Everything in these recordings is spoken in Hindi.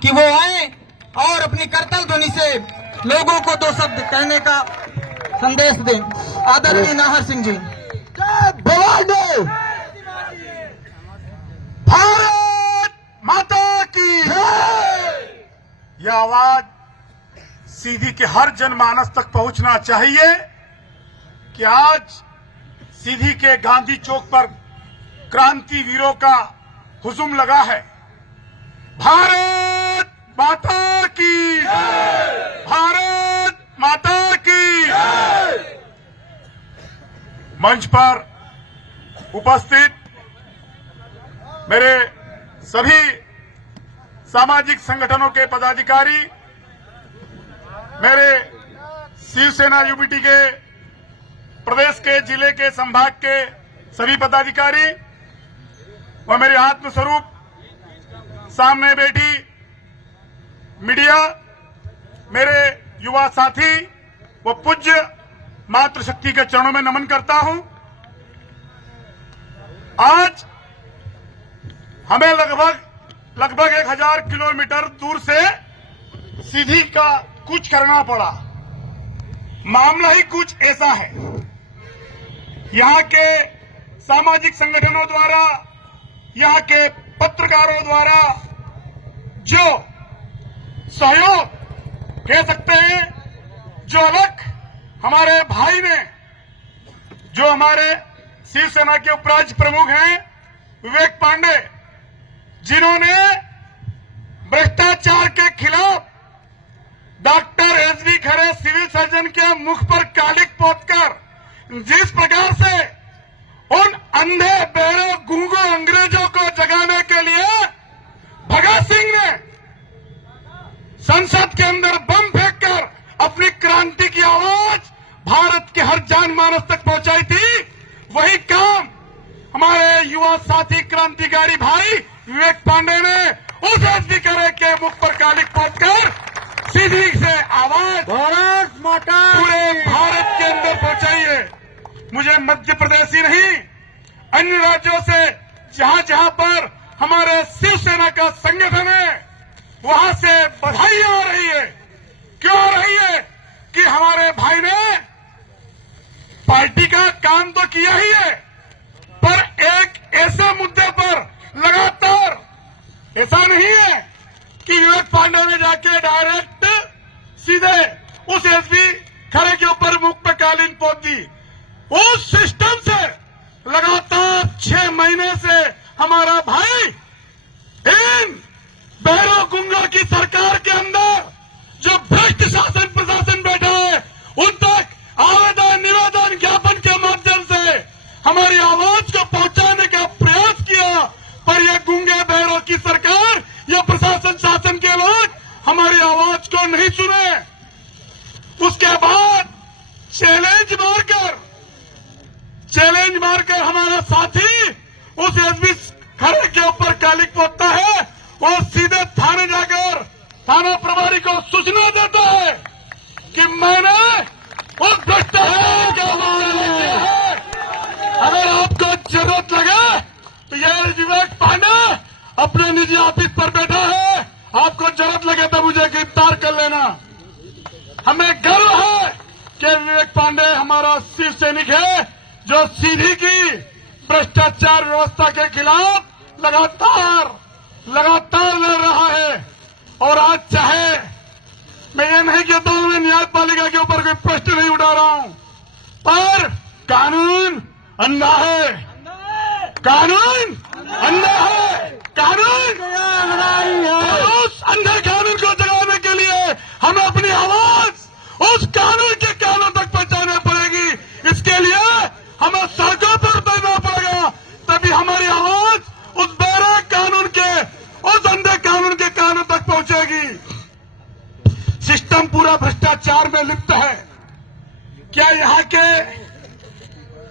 कि वो आए और अपनी करतल ध्वनि से लोगों को दो शब्द कहने का संदेश दें। आदरणीय नाहर सिंह जी। भवानी भारत माता की यह आवाज सीधी के हर जनमानस तक पहुंचना चाहिए कि आज सीधी के गांधी चौक पर क्रांति वीरों का हुजूम लगा है। भारत माता की, भारत माता की। मंच पर उपस्थित मेरे सभी सामाजिक संगठनों के पदाधिकारी, मेरे शिवसेना यूबीटी के प्रदेश के, जिले के, संभाग के सभी पदाधिकारी व मेरे आत्मस्वरूप सामने बैठी मीडिया, मेरे युवा साथी व पूज्य मातृशक्ति के चरणों में नमन करता हूं। आज हमें लगभग 1000 किलोमीटर दूर से सीधी का कुछ करना पड़ा। मामला ही कुछ ऐसा है। यहां के सामाजिक संगठनों द्वारा, यहां के पत्रकारों द्वारा जो सहयोग कह सकते हैं, जो अलग हमारे भाई ने, जो हमारे शिवसेना के उपराज्य प्रमुख हैं विवेक पांडे, जिन्होंने भ्रष्टाचार के खिलाफ डॉक्टर एसबी खरे सिविल सर्जन के मुख पर कालिक पोतकर जिस प्रकार से उन अंधे बहरे गूंगो अंग्रेजों को जगाने के लिए भगत सिंह ने संसद के अंदर बम फेंककर अपनी क्रांति की आवाज भारत के हर जनमानस तक पहुंचाई थी, वही काम हमारे युवा साथी क्रांतिकारी भाई विवेक पांडे ने उस एसबी खरे के मुख पर कालिक पोतकर सीधी से आवाज भारत माता पूरे भारत के अंदर पहुंचाई है। मुझे मध्य प्रदेश ही नहीं, अन्य राज्यों से जहां जहां पर हमारे शिवसेना का संगठन है, वहां से बधाई आ रही है। क्यों आ रही है? कि हमारे भाई ने पार्टी का काम तो किया ही है, पर एक ऐसे मुद्दे पर लगातार, ऐसा नहीं है कि विवेक पांडे ने जाके डायरेक्ट सीधे उस एसबी खरे के ऊपर मुख पर कालीन पोत दी। उस सिस्टम से लगातार 6 महीने से हमारा भाई इन बहरों गुंगा की सरकार के अंदर जो भ्रष्ट शासन प्रशासन बैठा है, उन तक आवेदन निवेदन ज्ञापन के माध्यम से हमारी आवाज को पहुंचाने का प्रयास किया, पर यह गुंगे बहरों की सरकार, यह प्रशासन शासन के लोग हमारी आवाज को नहीं सुने। उसके बाद चैलेंज मारकर हमारा साथी उस एसबी खरे के ऊपर कालिक पोतता है और सीधे थाने जाकर थाना प्रभारी को सूचना देता है कि मैंने उस भ्रष्टाचार का मामला किया है। अगर आपको जरूरत लगे तो यह विवेक पांडे अपने निजी ऑफिस पर बैठा है, आपको जरूरत लगे तो मुझे गिरफ्तार कर लेना। हमें गर्व है कि विवेक पांडे हमारा शिव सैनिक है, जो सीधी की भ्रष्टाचार व्यवस्था के खिलाफ लगातार लड़ रहा है। और आज चाहे मैं ये नहीं कहता हूं, मैं न्यायपालिका के ऊपर कोई प्रश्न नहीं उठा रहा हूं, पर कानून अंधा है, कानून अंधा है, कानून उस अंधे कानून को जगाने के लिए हमें अपनी आवाज उस कानून के कानों तक पहुंचानी पड़ेगी। इसके लिए हमें सड़कों पर उतरना पड़ेगा, तभी हमारी आवाज उस बहरे कानून के, उस अंधे कानून के कानों तक पहुंचेगी। सिस्टम पूरा भ्रष्टाचार में लिप्त है। क्या यहाँ के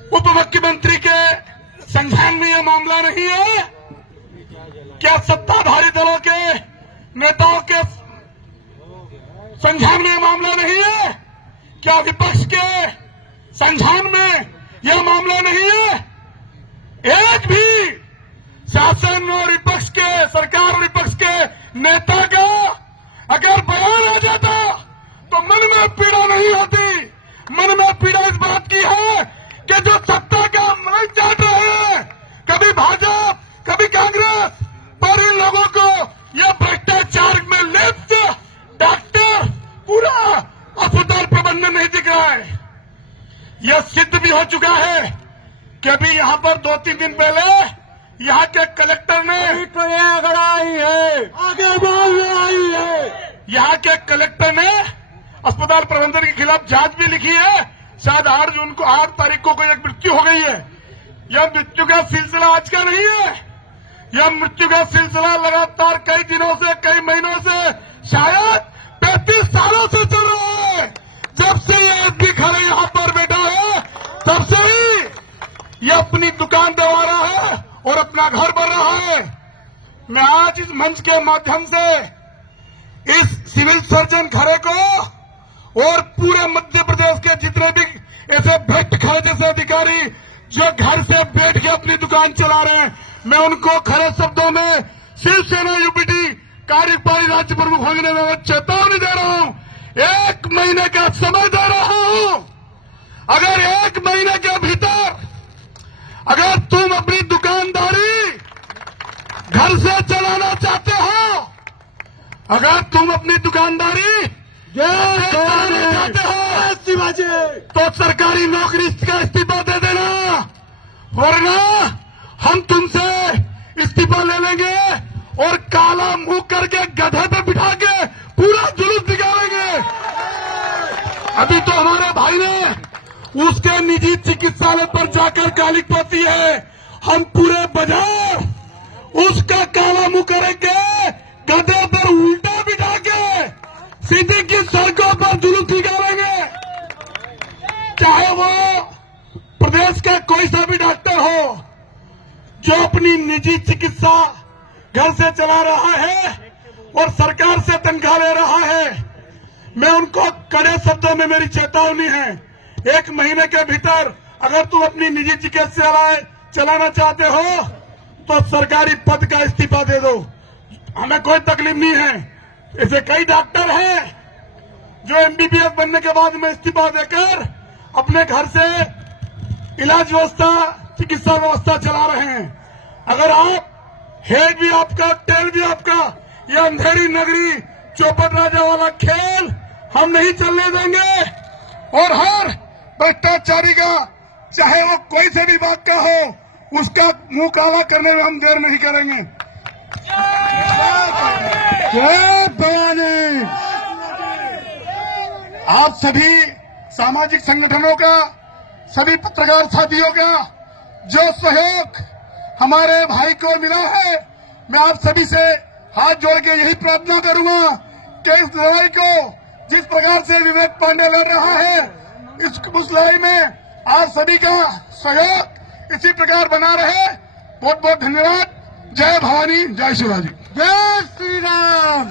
उप मुख्यमंत्री के संज्ञान में यह मामला नहीं है? क्या सत्ताधारी दलों के नेताओं के संज्ञान में यह मामला नहीं है? क्या विपक्ष के संज्ञान में यह मामला नहीं है? एक भी शासन और विपक्ष के, सरकार और विपक्ष के नेता का कि अभी यहाँ पर 2-3 दिन पहले यहाँ के कलेक्टर ने तो ये लड़ाई है, आगे बढ़ लड़ाई है। यहाँ के कलेक्टर ने अस्पताल प्रबंधन के खिलाफ जांच भी लिखी है। शायद 8 तारीख को कोई एक मृत्यु हो गई है। यह मृत्यु का सिलसिला आज का नहीं है, यह मृत्यु का सिलसिला लगातार कई दिनों से, कई महीनों से, शायद 35 सालों से चल रहा है। जब से ये आदमी खड़े यहाँ पर बैठा है, तब से ही ये अपनी दुकान दबा रहा है और अपना घर भर रहा है। मैं आज इस मंच के माध्यम से इस सिविल सर्जन खरे को और पूरे मध्य प्रदेश के जितने भी ऐसे भ्रष्ट खरे जैसे अधिकारी जो घर से बैठ के अपनी दुकान चला रहे हैं, मैं उनको खरे शब्दों में शिवसेना यूपीटी कार्यपालिका राज्य प्रमुख होने में चेतावनी दे रहा हूं। 1 महीने का समय दे रहा हूं। अगर 1 महीने के भीतर अगर तुम अपनी दुकानदारी घर से चलाना चाहते हो, अगर तुम अपनी दुकानदारी चलाना चाहते हो, तो सरकारी नौकरी का इस्तीफा दे देना, वरना हम तुमसे इस्तीफा ले लेंगे और काला मुंह करके गधे पे बिठा के पूरा जुलूस निकालेंगे। अभी तो हमारे भाई ने उसके निजी चिकित्सालय पर जाकर गाली पाती है, हम पूरे बाजार उसका काला मुंह करेंगे, गधे पर उल्टा बिठा के सीधी की सड़कों पर जुलूस निकालेंगे। चाहे वो प्रदेश का कोई सा भी डॉक्टर हो जो अपनी निजी चिकित्सा घर से चला रहा है और सरकार से तनख्वाह ले रहा है, मैं उनको कड़े शब्दों में मेरी चेतावनी है। 1 महीने के भीतर अगर तुम अपनी निजी चिकित्सा चलाना चाहते हो तो सरकारी पद का इस्तीफा दे दो, हमें कोई तकलीफ नहीं है। ऐसे कई डॉक्टर हैं जो एमबीबीएस बनने के बाद में इस्तीफा देकर अपने घर से इलाज व्यवस्था, चिकित्सा व्यवस्था चला रहे हैं। अगर आप हेड भी आपका, टेल भी आपका, यह अंधेरी नगरी चौपट राजा वाला खेल हम नहीं चलने देंगे। और हर भ्रष्टाचारी का, चाहे वो कोई से भी बात का हो, उसका मुंह काला करने में हम देर नहीं करेंगे। जय भवानी। आप सभी सामाजिक संगठनों का, सभी पत्रकार साथियों का जो सहयोग हमारे भाई को मिला है, मैं आप सभी से हाथ जोड़ के यही प्रार्थना करूंगा कि इस लड़ाई को जिस प्रकार से विवेक पांडे लड़ रहा है, उस लड़ाई में आप सभी का सहयोग इसी प्रकार बना रहे। बहुत बहुत धन्यवाद। जय भवानी, जय शिवराजी। जय श्री राम,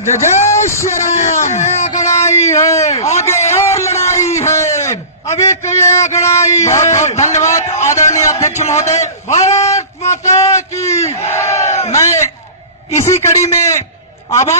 जय श्री राम। लड़ाई है, आगे और लड़ाई है, अभी तो ये लड़ाई है। बहुत बहुत धन्यवाद आदरणीय अध्यक्ष महोदय। भारत माता की। मैं इसी कड़ी में आभार